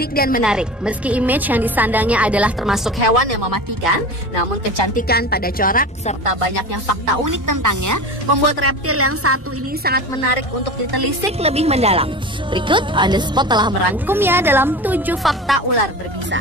unik dan menarik. Meski image yang disandangnya adalah termasuk hewan yang mematikan, namun kecantikan pada corak serta banyaknya fakta unik tentangnya membuat reptil yang satu ini sangat menarik untuk ditelisik lebih mendalam. Berikut On The Spot telah merangkumnya dalam 7 fakta ular berbisa.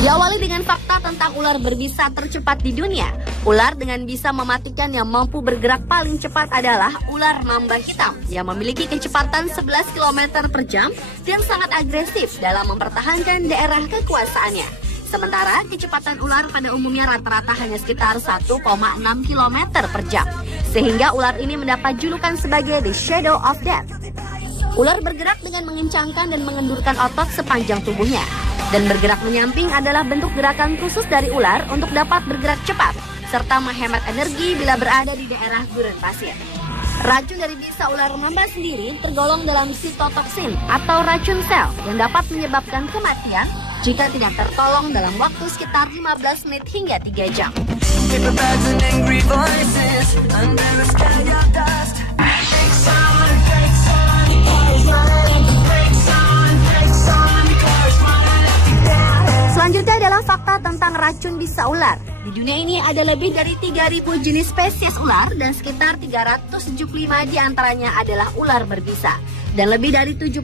Diawali dengan fakta tentang ular berbisa tercepat di dunia. Ular dengan bisa mematikan yang mampu bergerak paling cepat adalah ular mamba hitam yang memiliki kecepatan 11 km per jam dan sangat agresif dalam mempertahankan daerah kekuasaannya. Sementara kecepatan ular pada umumnya rata-rata hanya sekitar 1,6 km per jam. Sehingga ular ini mendapat julukan sebagai The Shadow of Death. Ular bergerak dengan mengencangkan dan mengendurkan otot sepanjang tubuhnya. Dan bergerak menyamping adalah bentuk gerakan khusus dari ular untuk dapat bergerak cepat, serta menghemat energi bila berada di daerah gurun pasir. Racun dari bisa ular mamba sendiri tergolong dalam sitotoksin atau racun sel yang dapat menyebabkan kematian jika tidak tertolong dalam waktu sekitar 15 menit hingga 3 jam. Selanjutnya adalah fakta tentang racun bisa ular. Di dunia ini ada lebih dari 3.000 jenis spesies ular dan sekitar 375 diantaranya adalah ular berbisa. Dan lebih dari 70%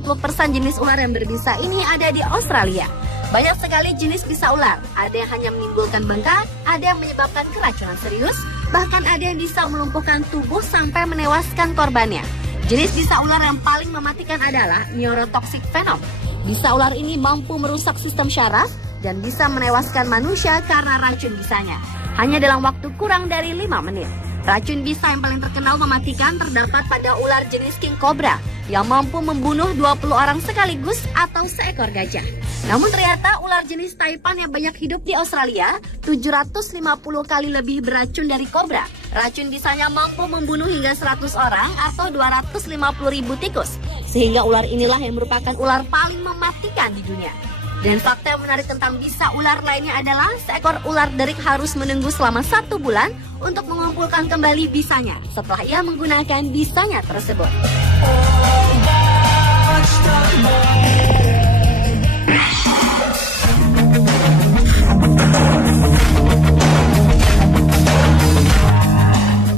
jenis ular yang berbisa ini ada di Australia. Banyak sekali jenis bisa ular. Ada yang hanya menimbulkan bengkak, ada yang menyebabkan keracunan serius, bahkan ada yang bisa melumpuhkan tubuh sampai menewaskan korbannya. Jenis bisa ular yang paling mematikan adalah neurotoxic venom. Bisa ular ini mampu merusak sistem syaraf dan bisa menewaskan manusia karena racun bisanya. Hanya dalam waktu kurang dari 5 menit. Racun bisa yang paling terkenal mematikan terdapat pada ular jenis king cobra yang mampu membunuh 20 orang sekaligus atau seekor gajah. Namun ternyata ular jenis taipan yang banyak hidup di Australia 750 kali lebih beracun dari kobra. Racun bisanya mampu membunuh hingga 100 orang atau 250.000 tikus. Sehingga ular inilah yang merupakan ular paling mematikan di dunia. Dan fakta yang menarik tentang bisa ular lainnya adalah seekor ular derik harus menunggu selama 1 bulan untuk mengumpulkan kembali bisanya setelah ia menggunakan bisanya tersebut.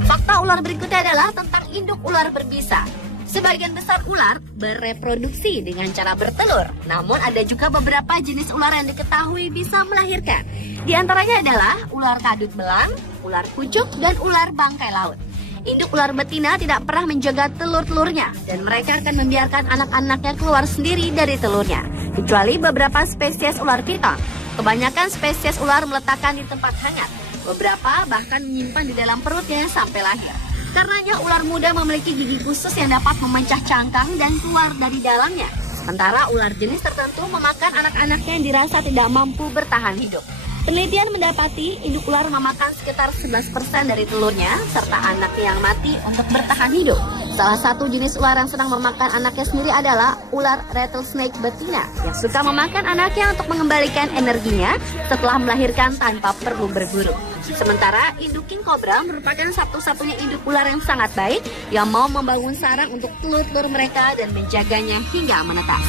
Fakta ular berikutnya adalah tentang induk ular berbisa. Sebagian besar ular bereproduksi dengan cara bertelur. Namun ada juga beberapa jenis ular yang diketahui bisa melahirkan. Di antaranya adalah ular kadut belang, ular kucuk, dan ular bangkai laut. Induk ular betina tidak pernah menjaga telur-telurnya dan mereka akan membiarkan anak-anaknya keluar sendiri dari telurnya. Kecuali beberapa spesies ular piton. Kebanyakan spesies ular meletakkan di tempat hangat. Beberapa bahkan menyimpan di dalam perutnya sampai lahir. Karenanya ular muda memiliki gigi khusus yang dapat memecah cangkang dan keluar dari dalamnya. Sementara ular jenis tertentu memakan anak-anaknya yang dirasa tidak mampu bertahan hidup. Penelitian mendapati induk ular memakan sekitar 11% dari telurnya serta anaknya yang mati untuk bertahan hidup. Salah satu jenis ular yang sedang memakan anaknya sendiri adalah ular rattlesnake betina yang suka memakan anaknya untuk mengembalikan energinya setelah melahirkan tanpa perlu berburu. Sementara induk king cobra merupakan satu-satunya induk ular yang sangat baik yang mau membangun sarang untuk telur-telur mereka dan menjaganya hingga menetas.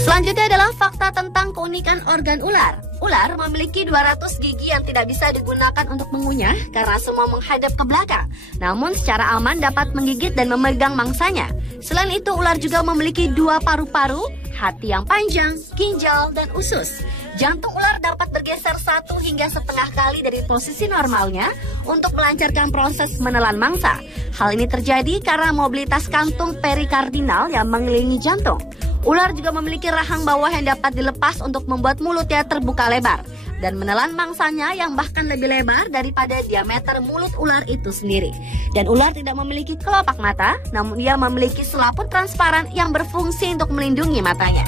Selanjutnya adalah fakta tentang keunikan organ ular. Ular memiliki 200 gigi yang tidak bisa digunakan untuk mengunyah karena semua menghadap ke belakang. Namun secara aman dapat menggigit dan memegang mangsanya. Selain itu ular juga memiliki 2 paru-paru, hati yang panjang, ginjal, dan usus. Jantung ular dapat bergeser 1 hingga setengah kali dari posisi normalnya untuk melancarkan proses menelan mangsa. Hal ini terjadi karena mobilitas kantung perikardinal yang mengelilingi jantung. Ular juga memiliki rahang bawah yang dapat dilepas untuk membuat mulutnya terbuka lebar dan menelan mangsanya yang bahkan lebih lebar daripada diameter mulut ular itu sendiri. Dan ular tidak memiliki kelopak mata, namun ia memiliki selaput transparan yang berfungsi untuk melindungi matanya.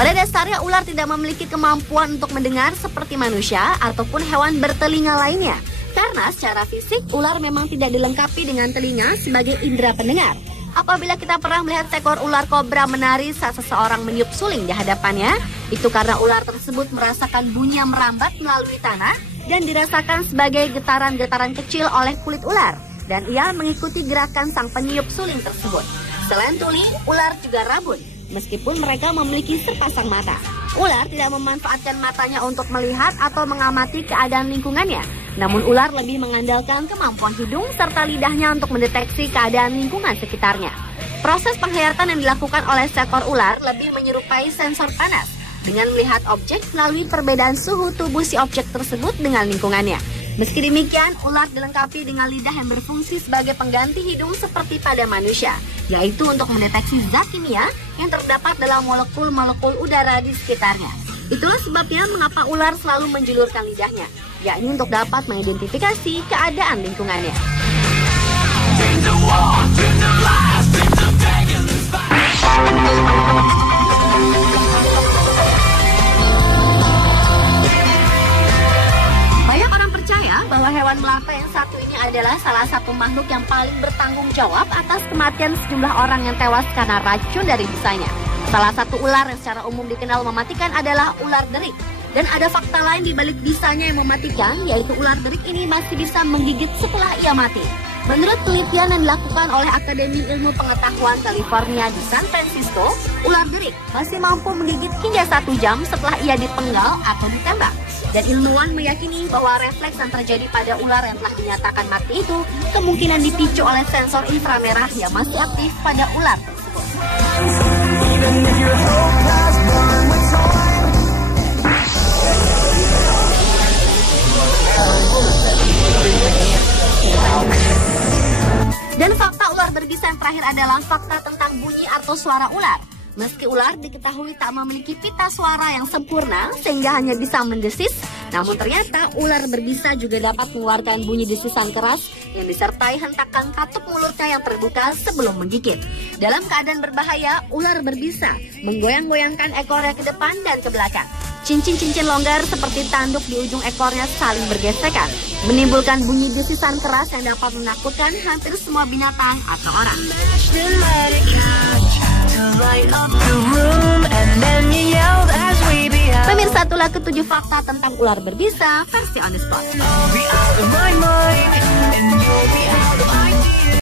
Pada dasarnya ular tidak memiliki kemampuan untuk mendengar seperti manusia ataupun hewan bertelinga lainnya. Karena secara fisik ular memang tidak dilengkapi dengan telinga sebagai indera pendengar. Apabila kita pernah melihat seekor ular kobra menari saat seseorang meniup suling di hadapannya, itu karena ular tersebut merasakan bunyi yang merambat melalui tanah dan dirasakan sebagai getaran-getaran kecil oleh kulit ular. Dan ia mengikuti gerakan sang peniup suling tersebut. Selain tuli, ular juga rabun. Meskipun mereka memiliki sepasang mata, ular tidak memanfaatkan matanya untuk melihat atau mengamati keadaan lingkungannya. Namun ular lebih mengandalkan kemampuan hidung serta lidahnya untuk mendeteksi keadaan lingkungan sekitarnya. Proses penghayatan yang dilakukan oleh seekor ular lebih menyerupai sensor panas dengan melihat objek melalui perbedaan suhu tubuh si objek tersebut dengan lingkungannya. Meski demikian, ular dilengkapi dengan lidah yang berfungsi sebagai pengganti hidung seperti pada manusia, yaitu untuk mendeteksi zat kimia yang terdapat dalam molekul-molekul udara di sekitarnya. Itulah sebabnya mengapa ular selalu menjulurkan lidahnya, yakni untuk dapat mengidentifikasi keadaan lingkungannya. Bahwa hewan melata yang satu ini adalah salah satu makhluk yang paling bertanggung jawab atas kematian sejumlah orang yang tewas karena racun dari bisanya. Salah satu ular yang secara umum dikenal mematikan adalah ular derik. Dan ada fakta lain di balik bisanya yang mematikan, yaitu ular derik ini masih bisa menggigit setelah ia mati. Menurut penelitian yang dilakukan oleh Akademi Ilmu Pengetahuan California di San Francisco, ular derik masih mampu menggigit hingga 1 jam setelah ia dipenggal atau ditembak. Dan ilmuwan meyakini bahwa refleks yang terjadi pada ular yang telah dinyatakan mati itu kemungkinan dipicu oleh sensor inframerah yang masih aktif pada ular tersebut. Dan fakta ular berbisa yang terakhir adalah fakta tentang bunyi atau suara ular. Meski ular diketahui tak memiliki pita suara yang sempurna sehingga hanya bisa mendesis, namun ternyata ular berbisa juga dapat mengeluarkan bunyi desisan keras yang disertai hentakan katup mulutnya yang terbuka sebelum menggigit. Dalam keadaan berbahaya, ular berbisa menggoyang-goyangkan ekornya ke depan dan ke belakang. Cincin-cincin longgar seperti tanduk di ujung ekornya saling bergesekan, menimbulkan bunyi desisan keras yang dapat menakutkan hampir semua binatang atau orang. Pemirsa, itulah ke-7 fakta tentang ular berbisa versi On The Spot.